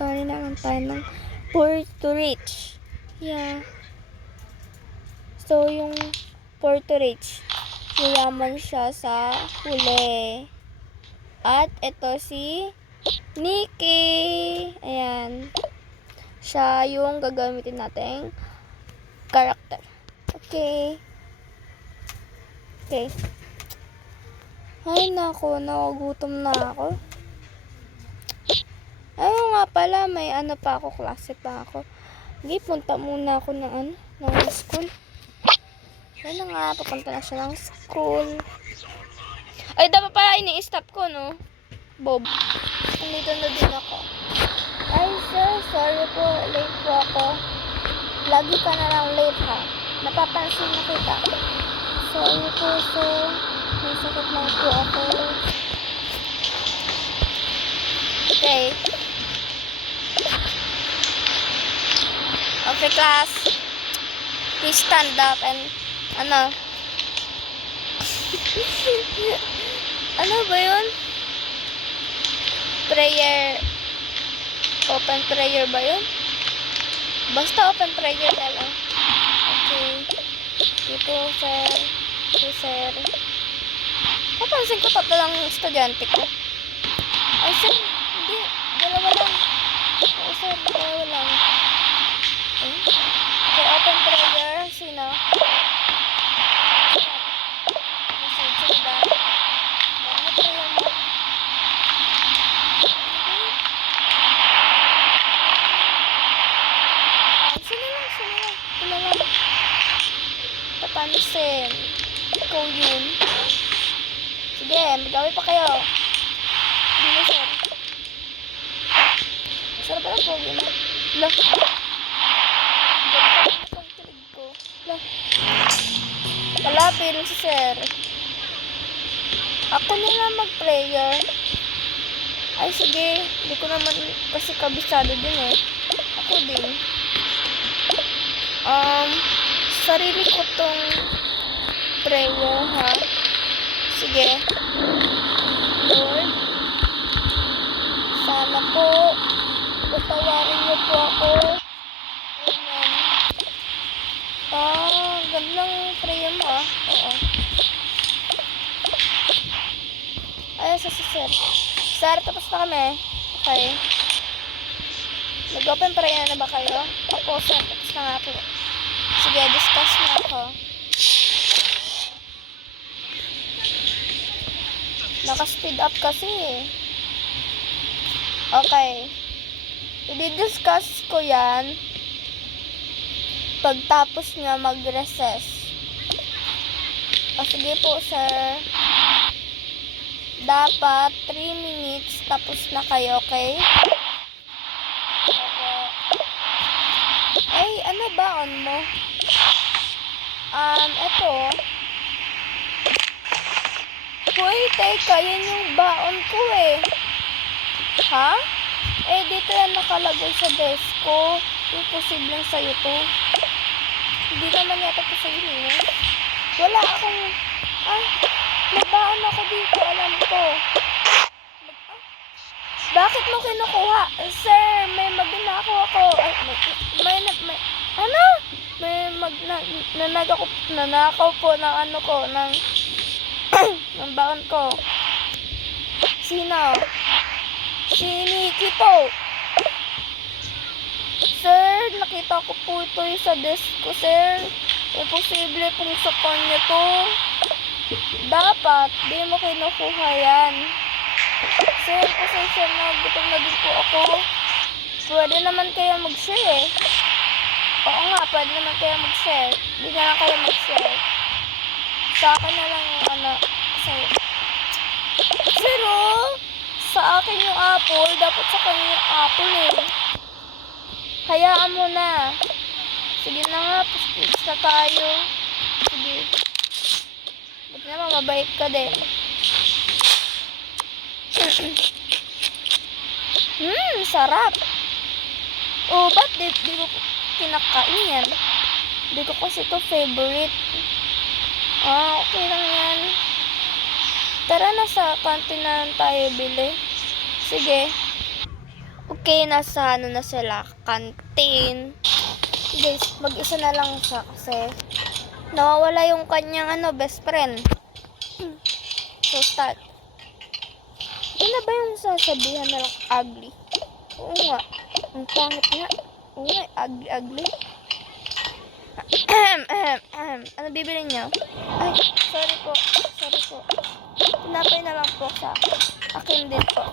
Story naman tayo ng poor to rich. Yeah. So, yung poor to rich, yayaman siya sa huli. At ito si Nikki. Ayan. Siya yung gagamitin nating character. Okay. Okay. Ay, nako. Nagugutom na ako. Ayun nga pala, may ano pa ako, klase pa ako. Hindi, punta muna ako ng school. Ayun na nga, papunta na siya ng school. Ay, dapat pala ini-stop ko, no? Bob. Nandito na din ako. Ay, sir, sorry po, late po ako. Lagi ka na lang late, ha? Napapansin na kita. Sorry po, sir. May sakit lang po ako. Okay. Okay, class. Please stand up and, ano ba yun? Prayer. Open prayer ba yun? Basta open prayer na lang. Okay. Dito, sir. Okay, sir. Papansin ko tatlo lang estudyante ko. Ay, sir. Hindi. Dalawa lang. Okay, sir. Dalawa lang. Okay, open prayer. Sino? Sino ba? Ano prayer mo? Sino lang. Papansin. Ikaw yun. Sige, magawi pa kayo. Hindi na, sir. Sarap pala po yun. Lah. Palapit si sir. Ako na lang mag-prayer. Ay, sige. Hindi ko naman kasi kabisado din eh. Ako din. Sarili ko tong prayer, ha? Sige. Lord, sana po patawarin niyo po ako. Amen. Gandang prayer mo, ah. Oo. Ay, sir. Sir, tapos na kami. Okay. Nag-open prayer na ba kayo? Ako, sir. Tapos na nga po. Sige, discuss na ako. Naka-speed up kasi eh. Okay. I-discuss ko yan pagtapos niya mag-recess. O sige po, sir. Dapat 3 minutes tapos na kayo, okay? Opo. Ay, ano ba on mo? Eto. Hoy, teka, yun yung baon ko eh. Ha? Eh, dito yan nakalagay sa desk ko. Imposibleng sa'yo to. Hindi naman yata to sa'yo eh. Wala akong... may baon ako dito, alam ko. Bakit mo kinukuha? Sir, may magnanakaw ako. Nanakaw po ng ng baon ko. Sino? Si Nikki po. Sir, nakita ko po ito sa desk ko, sir. Imposible pong sa kanya to. Dapat, di mo kinukuha yan. Sir, pasensya na, gutom na din po ako. Pwede naman kayo mag-share eh. Oo nga, pwede naman kayo mag-share. Di na lang kayo mag-share. Sa akin na lang yung sa'yo. Sir, sa akin yung apple, dapat sa kanya yung apple eh. Hayaan mo na. Sige na nga, puspits na tayo. Sige. Ba't naman, mabait ka din. Sarap. Oh, ba't di ko kinakain yan? Di ko kasi ito favorite. Okay lang yan. Tara na sa kantin na tayo bili. Sige. Okay, nasa ano na sila, canteen. Guys, mag-isa na lang siya kasi nawawala yung kanyang best friend. So, start. Ano ba yung sasabihan na lang ugly? Oo nga. Ang pangit nga. Oo nga, ugly. Ano bibili niyo? Ay, sorry po. Tinapay na lang po sa akin din po.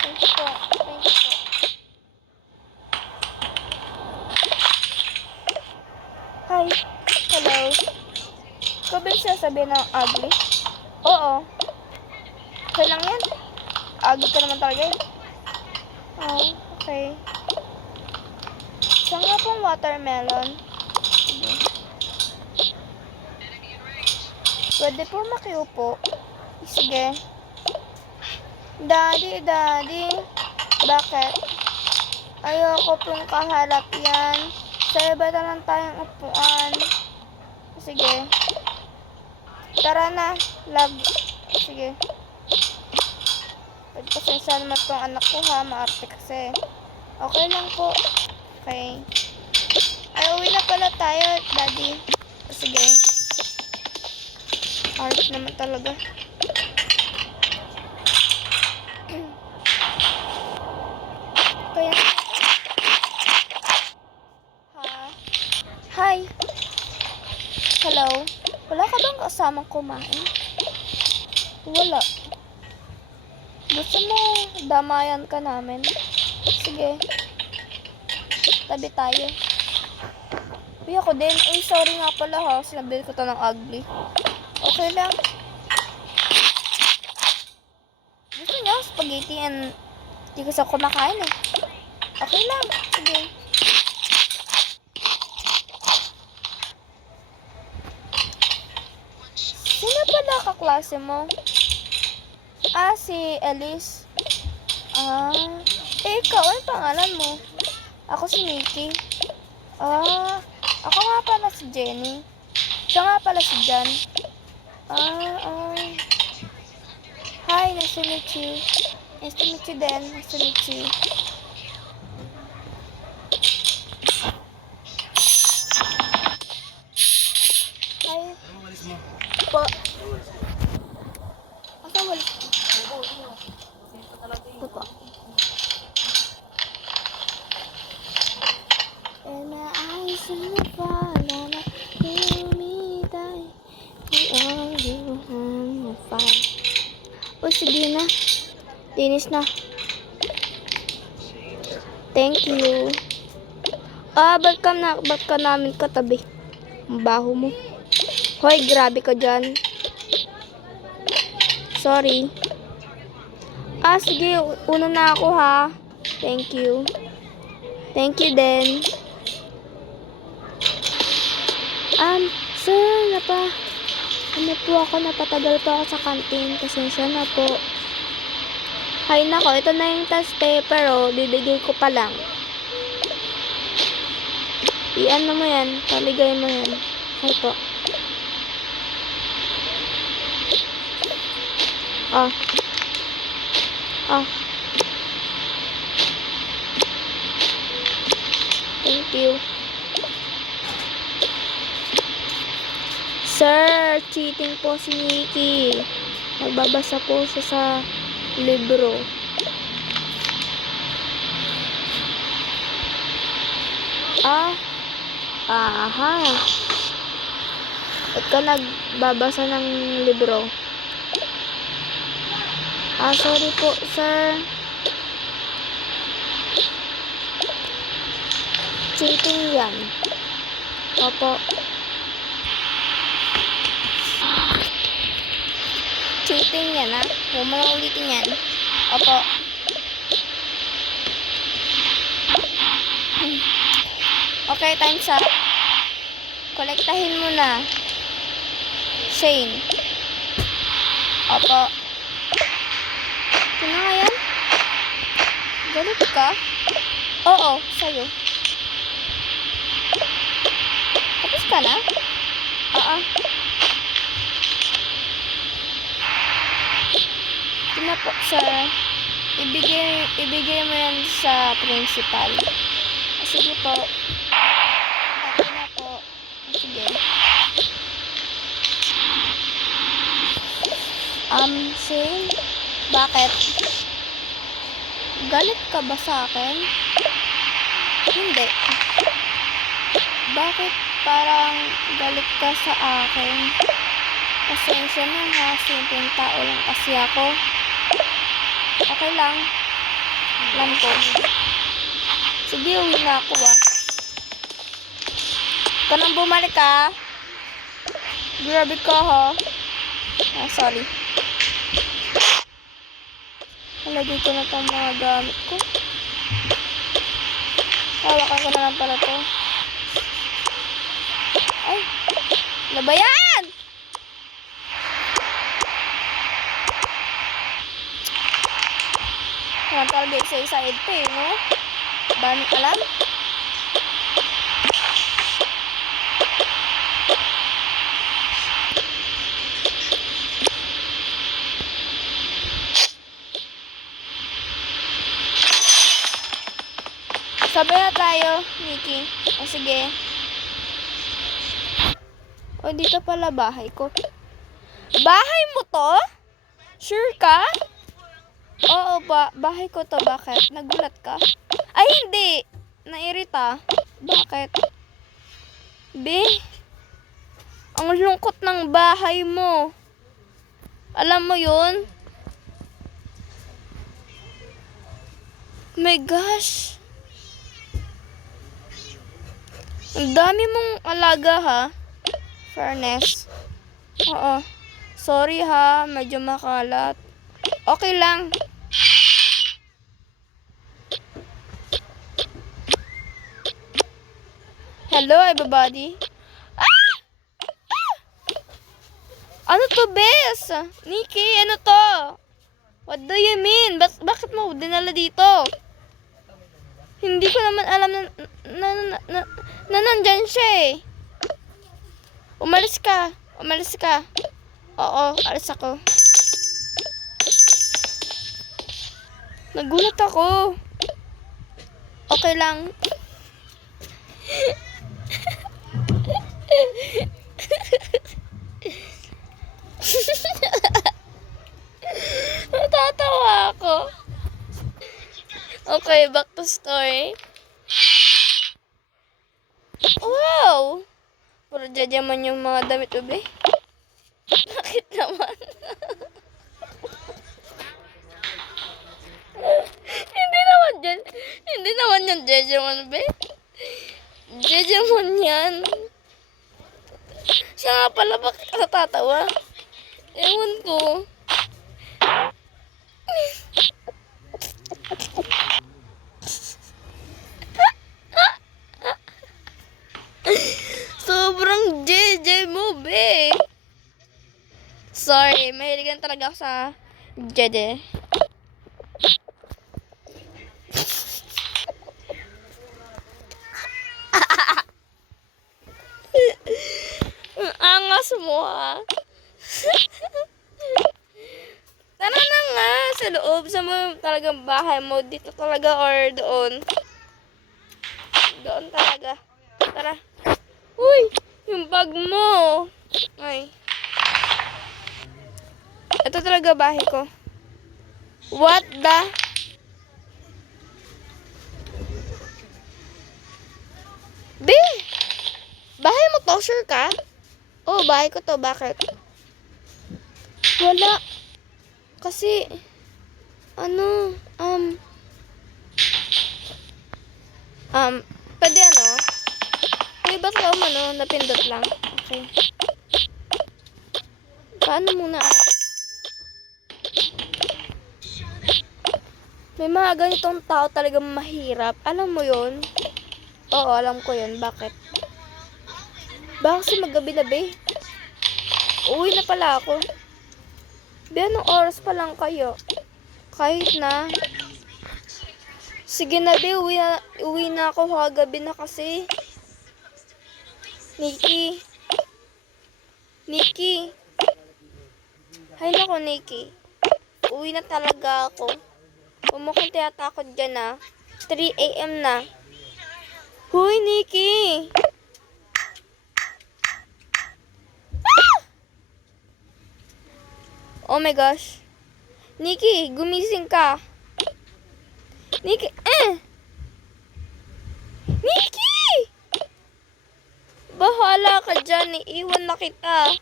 Thank you po. Hi. Hello. Ikaw ba yung sasabihin ng ugly? Oo. Okay lang yan. Ugly ka naman talaga eh. Oh, okay. Saan nga pong watermelon? Sige. Pwede po makiupo. Sige. Daddy. Bakit? Ayoko pong kaharap yan. Sa iba na lang tayong upuan. Sige. Tara na, love. Sige. Pagpasensya naman tong anak ko ha, maarte kasi. Okay lang po. Okay. Ay, uwi na pala tayo, daddy. Sige. Art naman talaga. Kaya... Hi. Hello. Wala ka bang kasamang kumain? Wala. Gusto mo damayan ka namin? Sige. Tabi tayo. Uy, ako din. Uy, sorry nga pala ha. Sinabi ko to ng ugly. Okay lang. Gusto niyo spaghetti and di ko sa kumakain eh. Okay lang. Sige. Sino pala kaklase mo? Ah, si Elise. Ah, ikaw, ano pangalan mo? Ako si Nikki. Ah, ako nga pala si Jenny. Siya nga pala si Jan. Hi, nice to meet you. Nice to meet you din. Nice to meet you. Hi. Po. Asa wala? Ito po. And my eyes in the fire, me die. We all you have fire. O, sige na. Dinis na. Thank you. Ba't ka namin katabi? Ang baho mo. Hoy, grabe ka dyan. Sorry. Sige. Una na ako ha. Thank you. Thank you din. Sir, napatagal pa ako sa canteen. Pasensya na po. Hay nako, ito na yung test paper bibigay ko pa lang. Iyan mo yan, paligay mo yan. Hay po. Thank you. Sir, cheating po si Nikki. Nagbabasa po siya sa libro. Ba't ka nagbabasa ng libro? Sorry po, sir. Cheating yan. Opo. Cheating yan, ha? Huwag mo na ulitin yan. Opo. Okay, time's up. Kolektahin mo na. Shane. Opo. Ito na nga yan? Galit ka? Oo, sa'yo. Tapos ka na? Oo. Ito na po, sir. ibigay mo yan sa principal. Sige po. Okay na po. Sige. Shane? Bakit? Galit ka ba sa akin? Hindi. Bakit parang galit ka sa akin? Pasensya na ha, simpleng tao lang kasi ako. Okay lang. Alam ko. Sige, uwi na ako Ikaw nang bumalik ha. Grabe ka ha. Sorry. Nalagay ko na itong mga gamit ko. Hawakan ko na lang pala to. Ay! Ano ba yan? Kaya talaga isa-isa ito no? Daming alam. Sabay na tayo, Nikki. O sige. O dito pala bahay ko. Bahay mo to? Sure ka? Oo ba? Bahay ko to. Bakit? Nagulat ka? Ay hindi! Nairita. Bakit? Be? Ang lungkot ng bahay mo. Alam mo yun? My gosh. Ang dami mong alaga ha. Fairness. Oo. Sorry ha. Medyo makalat. Okay lang. Hello everybody. Ah! Ah! Ano to, Bes? Nikki, ano to? What do you mean? Bakit mo dinala dito? Hindi ko naman alam na nandyan siya eh. Umalis ka. Umalis ka. Oo, alis ako. Nagulat ako. Okay lang. Natatawa ako. Okay, back to story. Wow! Puro jajaman yung mga damit ube. Bakit naman? Hindi naman yan jajaman ube. Jajaman yan. Siya nga pala, bakit ka natatawa? Ewan ko. Sobrang JJ mo, be. Sorry, mahiligan talaga ako sa JJ. Ang angas mo, ha? Tara na nga, sa loob. Sa mo talagang bahay mo. Dito talaga or doon? Doon talaga. Tara. Uy! Yung bag mo. Ay. Ito talaga bahay ko. What the? Be! Bahay mo to? Sure ka? Oh, bahay ko to. Bakit? Wala. Kasi, pwede Uy, ba't ka napindot lang? Okay. Paano muna? May mga ganitong tao talagang mahirap. Alam mo yun? Oo, alam ko yun. Bakit? Baka kasi magabi na, be. Uwi na pala ako. Be, anong oras pa lang kayo? Kahit na. Sige na, be. Uwi na ako. Gabi na kasi. Nikki. Hay nako, Nikki. Uwi na talaga ako. Huwag mo kong tinatakot dyan, ah. 3 a.m. na. Hoy, Nikki! Oh my gosh. Nikki, gumising ka. Nikki, Nikki! Bahala ka dyan. Iiwan na kita.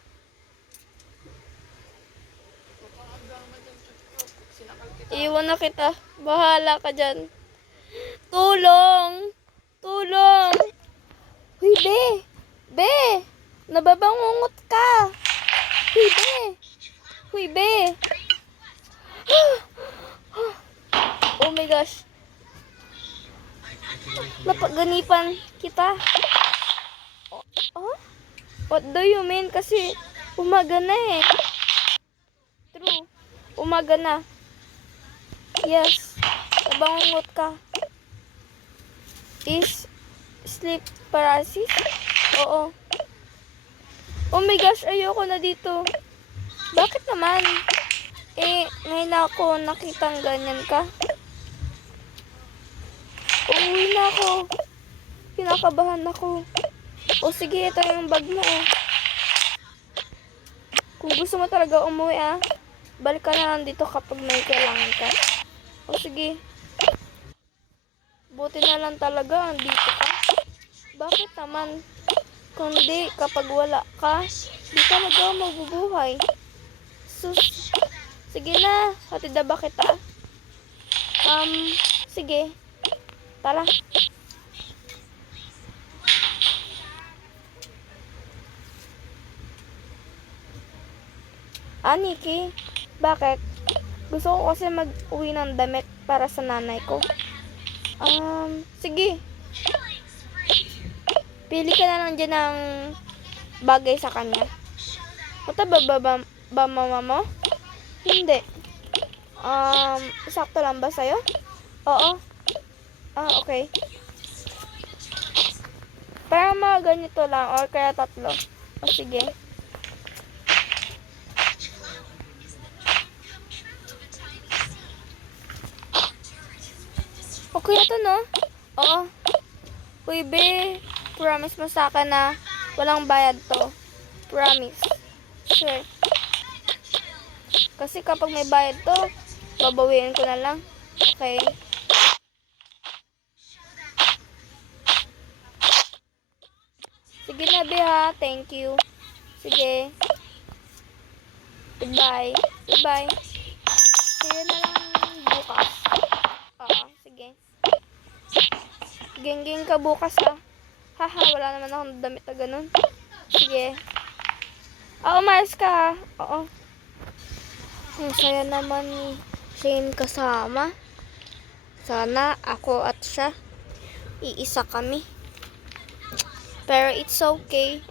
Iiwan na kita. Bahala ka dyan. Tulong! Tulong! Huy, be! Be! Nababangungot ka! Huy, be! Huy, be! Oh my gosh. Napaganipan kita. Oh? What do you mean? Kasi umaga na eh. True. Umaga na. Yes. Nabangungot ka. Is sleep paralysis? Oo. Oh my gosh, ayoko na dito. Bakit naman? Ngayon ako nakitang ganyan ka. Uuwi na ako. Kinakabahan ako. O sige, ito yung bag mo eh. Kung gusto mo talaga umuwi balik ka na lang dito kapag may kailangan ka. O sige. Buti na lang talaga andito ka. Bakit naman? Kundi kapag wala ka, di ka mabubuhay. Sus. Sige na, hatid na ba kita? Sige. Tara. Nikki, bakit? Gusto ko kasi mag-uwi ng damit para sa nanay ko. Sige. Pili ka na lang dyan ng bagay sa kanya. Mataba ba mama mo? Hindi. Sakto lang ba sa'yo? Oo. Okay. Para mga ganito lang or kaya 3. O sige. Okay na to, no? Oo. Uy, be. Promise mo sa akin na walang bayad to. Promise. Sure. Kasi kapag may bayad to, babawiin ko na lang. Okay. Sige na, be, ha. Thank you. Sige. Goodbye. Goodbye. See you na lang bukas. Oo, sige. Geng-geng ka bukas, ha. Haha, wala naman akong damit na ganun. Sige. Umayos ka, ha. Oo. Ang saya naman ni Shane kasama. Sana ako at siya. Iisa kami. Pero it's okay.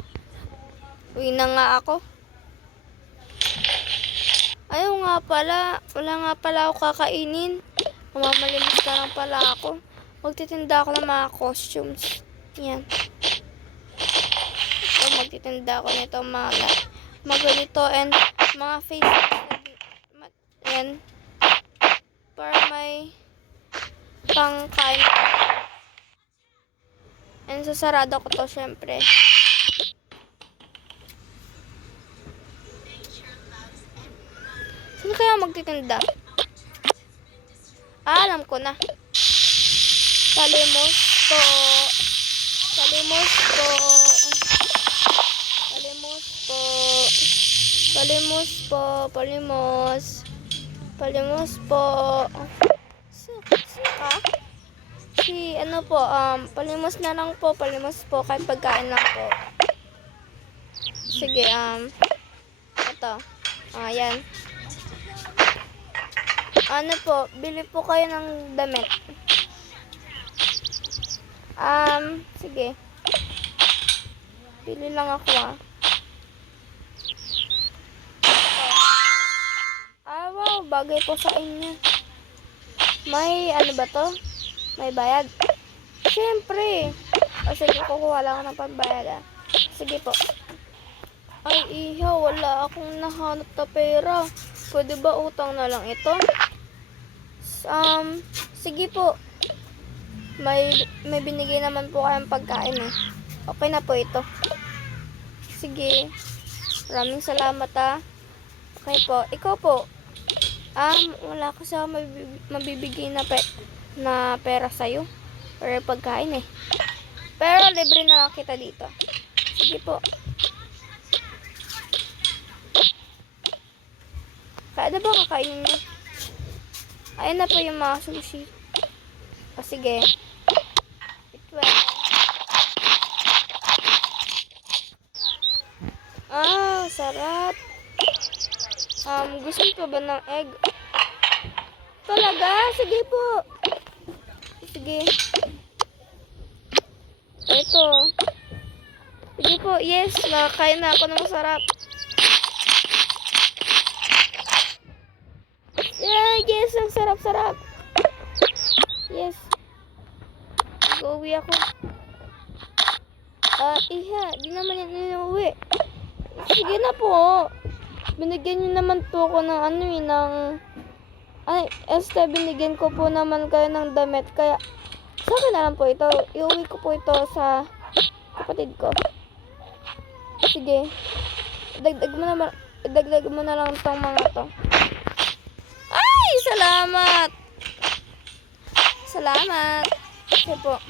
Uwi na nga ako. Ayaw nga pala. Wala nga pala ako kakainin. Mamamalimos na lang pala ako. Magtitinda ako ng mga costumes. Yan. So, magtitinda ako nito mga ganito and mga face yan. Para may pangkain. And sasarado ko to syempre. Saan kaya magtitinda? Alam ko na. Palimos po. Palimos po. Palimos po. Palimos po. Palimos. Palimos po. Suka? Si ano po, palimos na lang po. Palimos po. Kahit pagkain lang po. Sige, ito. Ayan. Ano po, bili po kayo ng damit. Sige. Bili lang ako, wow, bagay po sa inyo. May, ano ba to? May bayad? Siyempre. O sige, kukuha lang ako ng pambayad, Sige po. Ay, iha, wala akong nahanap na pera. Pwede ba utang na lang ito? Sige po. May binigay naman po kayong pagkain eh. Okay na po ito. Sige. Maraming salamat ah. Okay po. Ikaw po. Wala kasi ako mabibigay na pera sa'yo. Pero pagkain eh. Pero libre na lang kita dito. Sige po. Kaya ba kakainin niyo? Ayun na po yung mga sushi. O sige. Ito sarap. Gusto mo pa ba ng egg? Talaga? Sige po. Sige. Ito. Sige po. Yes. Nakakain na ako ng masarap. Yeah, yes. Ang sarap-sarap. Yes. Mag-uwi ako. Iha. Di naman yan inuwi. Sige na po. Binigyan niyo naman po ako ng binigyan ko po naman kayo ng damit. Kaya, sa akin na lang po ito. Iuwi ko po ito sa kapatid ko. Sige. Idagdag mo na lang itong mga to. Ay! Salamat! Salamat. Sige po.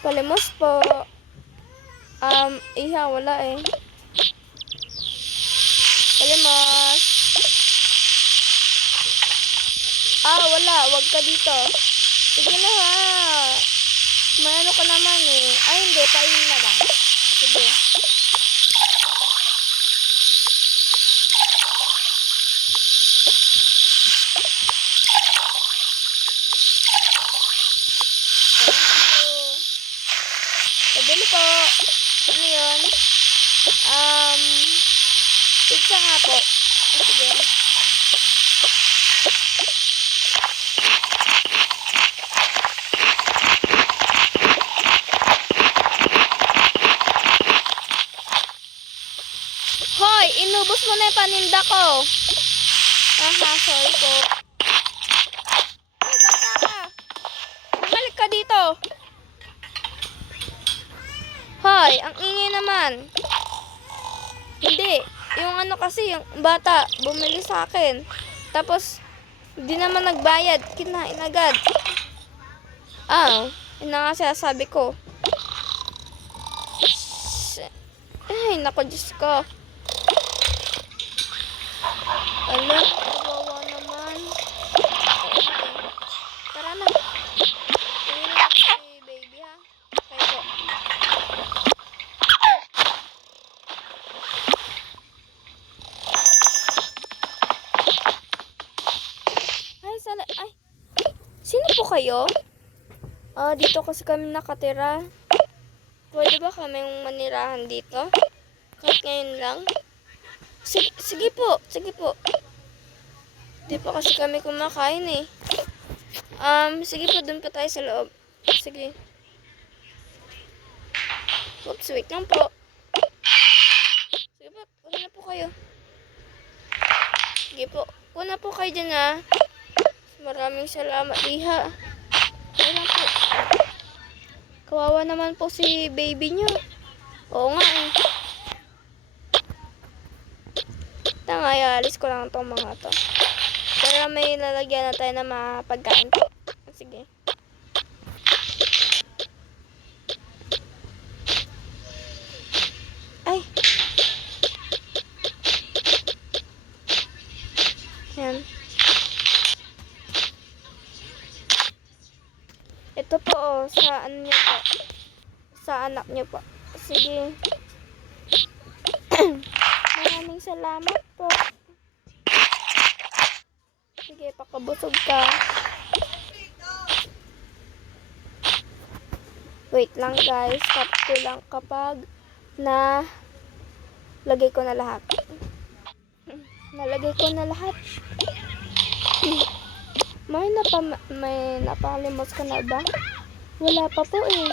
Palimos po. Iha, wala eh. Palimos. Wala. Wag ka dito. Sige na ha. May ano ka naman eh. Hindi. Painin na lang. Sige. Pabili po. Ano yun? Pizza nga po. Sige. Hoy! Inubos mo na yung paninda ko. Sorry po. Hoy, bata ka! Bumalik ka dito. Hoy, ang ingay naman. Hindi. Yung kasi, yung bata, bumili sa akin. Tapos, hindi naman nagbayad. Kinain agad. Yun na nga sinasabi ko. Ay, naku, Diyos ko. Kawawa naman. Tara na. Tingin na si baby, ha? Okay po. Ay, sino po kayo? Dito kasi kami nakatira. Pwede ba kaming manirahan dito? Kahit ngayon lang? Sige po. Di pa kasi kami kumakain eh. Sige po, dun pa tayo sa loob. Sige. Oops, wait lang po. Sige po, una na po kayo. Sige po, una po kayo dyan ha. Maraming salamat, Iha. Ayun lang po. Kawawa naman po si baby nyo. Oo nga eh. Alis ko lang itong mga to. Pero may lalagyan na tayo na mga pagkain po. Sige. Ay. Yan. Ito po sa ano niyo po. Sa anak niyo po. Sige. Maraming salamat po. Sige, pakabusog ka. Wait lang guys. Stop ko lang kapag lagay ko na lahat. Nalagay ko na lahat. May napalimos ka na ba? Wala pa po eh.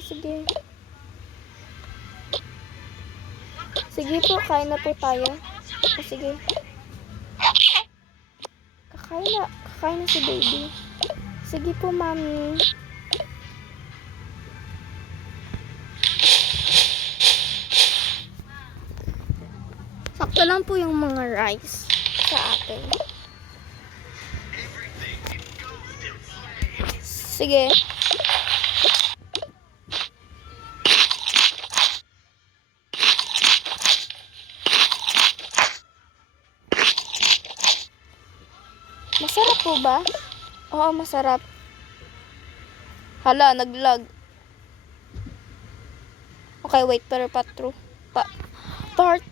Sige. Sige po, kain na po tayo. Sige. Kakain na si baby. Sige po, mami. Sakto lang po yung mga rice sa atin. Sige. Masarap po ba? Oo, masarap. Hala, naglag. Okay, wait, pero part